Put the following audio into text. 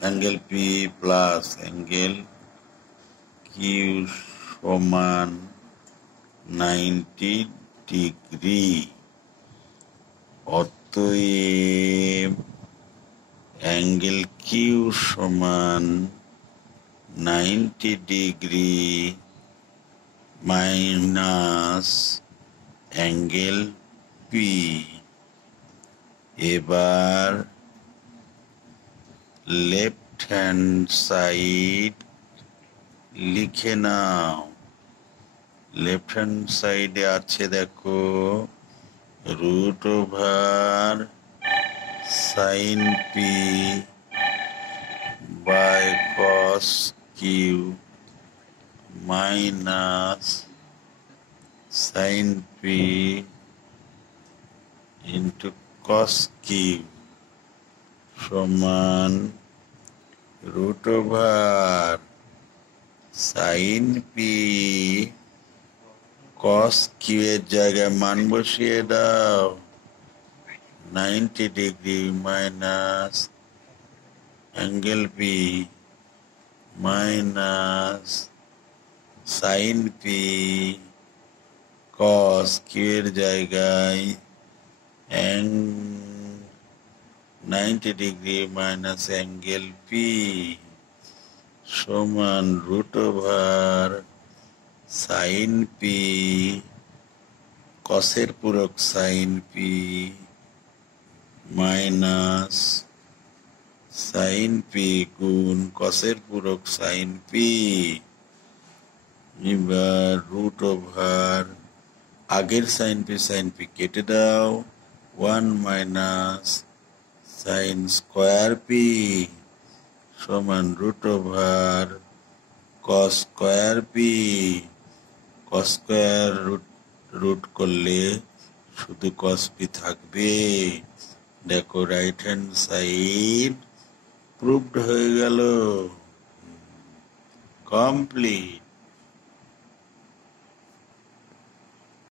Angle P plus angle Q সমান 90 degree. অতএব angle Q সমান 90 ডিগ্রি মাইনাস অ্যাঙ্গেল পি। এবার লেফট হ্যান্ড সাইড লিখে নাও। লেফট হ্যান্ড সাইডে আছে দেখো √/sin p by cos q minus sin p into cos q সমান √/sin p cos q এর জায়গায় মান বসিয়ে দাও 90 degree minus angle p minus sin p cos q এর জায়গায় 90 ডিগ্রি মাইনাস অ্যাঙ্গেল p সমান √/sin p কসের পূরক sin p minus sin p গুণ কসের পূরক sin p। এবার √/, আগের sin p কেটে দাও 1 মাইনাস sin স্কয়ার p সমান √/cos square p। cos square root করলে শুধু cos p থাকবে। দেখো রাইট হ্যান্ড সাইড প্রুভড হয়ে গেল, কমপ্লিট।